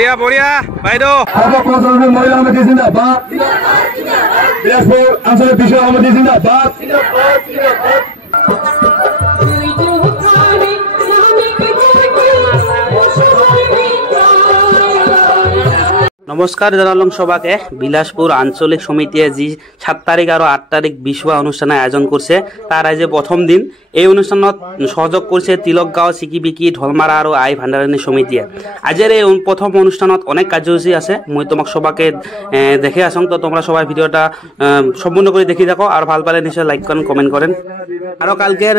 বঢ়িয়া বঢ়িয়া বাইদেউ মহিলা সমিতি জিন্দাবাদ দিনাজপুৰ আঞ্চলিক বিষয় সমিতি জিন্দাবাদ নমস্কাৰ জনালং সবাকে বিলাসপুৰ আঞ্চলিক সমিতিয়ে যি 7 তাৰিখ আৰু 8 তাৰিখ বিশুৱা অনুষ্ঠান আয়োজন কৰিছে তাৰ আজি প্ৰথম দিন এই অনুষ্ঠানত সহযোগ কৰিছে তিলকগাঁও চিকিবিকি ঢলমাৰা আৰু আই ভাণ্ডাৰণী সমিতিয়ে আজিৰ এই প্ৰথম অনুষ্ঠানত অনেক কাৰ্যসূচী আছে মই তোমাক সবাকে দেখে আসং তো তোমরা সবাই ভিডিওটা সম্পূর্ণ করে দেখি থাকো আর ভাল পালে নিশ্চয় লাইক করেন কমেন্ট করেন আর কালকের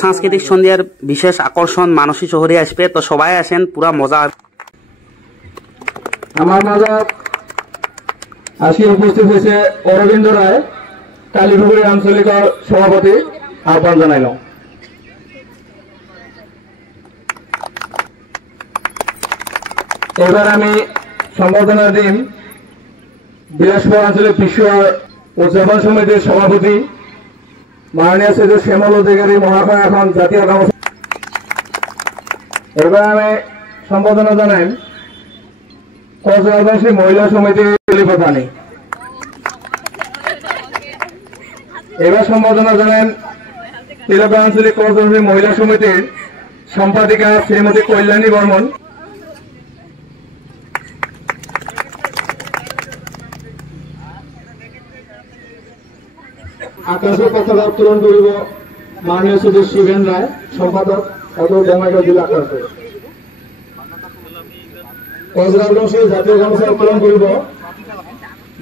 সাংস্কৃতিক সন্ধ্যার বিশেষ আকর্ষণ মানসী চৌধুরী আসবে তো সবাই আসেন পুরা মজা আমার মাজত আসি উপস্থিত হয়েছে অরবিন্দ রায় কালীপুকুরী আঞ্চলিকৰ সভাপতি আহ্বান জানাইল এবার আমি সম্বর্ধনা দিম বিলাসপুর আঞ্চলিক বিশ্ব উদযাপন সমিতির সভাপতি মাননীয় শ্রী শ্যামল অধিকারী মহাশয় এখন জাতীয় গামোচা এবার আমি সম্বর্ধনা জানাই কক্সবাজারবাসী মহিলা সমিতি প্রধানী এবার সম্বর্ধনা জানান তিলকগাঁও আঞ্চলিক কক্সবাজারবাসী মহিলা সমিতির সম্পাদিকা শ্রীমতী কল্যাণী বর্মন আকাশে পতাকা উত্তোলন করিব মাননীয় শ্রী শিবেন রায় সম্পাদক বঙ্গাইগাঁও জেলা আকাশে কক্সবাজারবাসী জাতীয় গামোচা উত্তোলন করিব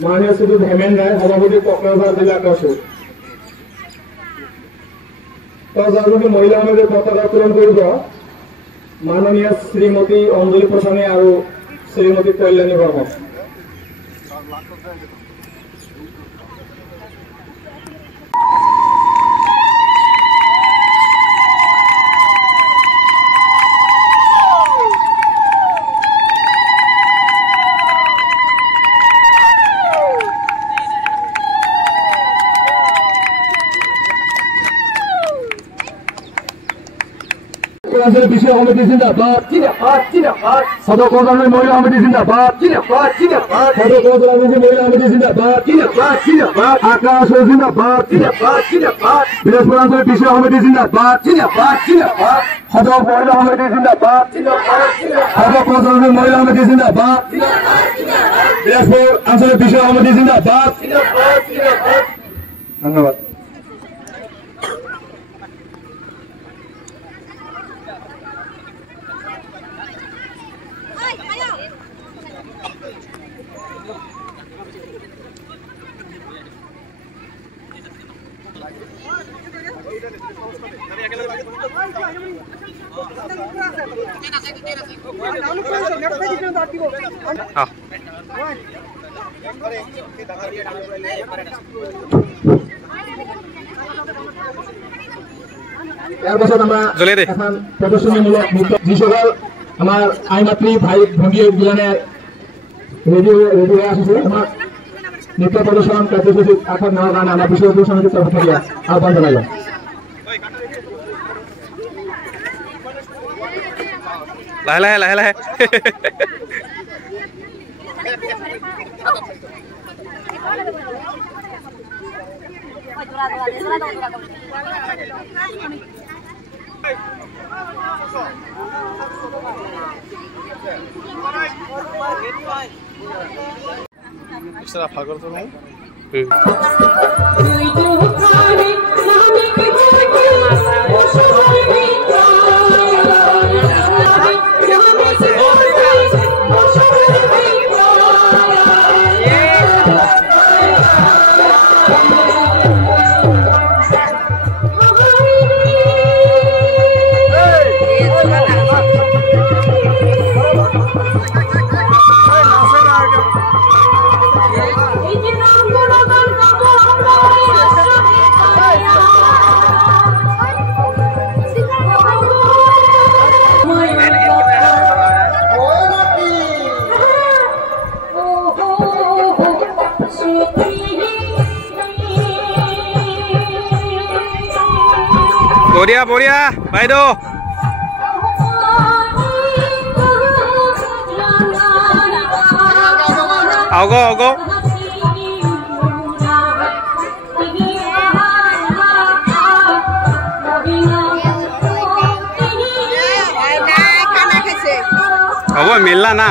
মাননীয় শ্রী হেমেন রায় সভাপতি কক্সবাজার জেলা আকাশে কক্সবাজারবাসী মহিলা সমিতির পতাকা উত্তোলন করিব মাননীয় শ্রীমতী অঞ্জলি প্রসানী আর শ্রীমতী কল্যাণী বর্মন বিষয় সমিতি জিন্দাবাদ সদর কক্সবাজার মহিলা সমিতি জিন্দাবাদ সদর কক্সবাজার মহিলা সমিতি জিন্দাবাদ আকাশ জিন্দাবাদ বিলাসপুর আঞ্চলিক বিষয় সমিতি জিন্দাবাদ সদর মহিলা সমিতি জিন্দাবাদ সদর কক্সবাজার মহিলা সমিতি জিন্দাবাদ বিলাসপুর আঞ্চলিক বিষয় সমিতি জিন্দাবাদ ধন্যবাদ এখন প্রদর্শনীমূলক যে সকল আমার আই মাতৃ ভাই ভঙ্গী বিলানে রেডি হয়ে আসছে আমার নৃত্য প্রদর্শন কার্যসূচি এখন নেওয়ার কারণে আমরা বিষয় সমিতির তরফ থেকে আহ্বান জানাইলাম লাহে লাহে লাহে লাহে ফাগর তো নাই বঢ়িয়া বঢ়িয়া বাইদেউ অগ অগ হ'ব মিললা না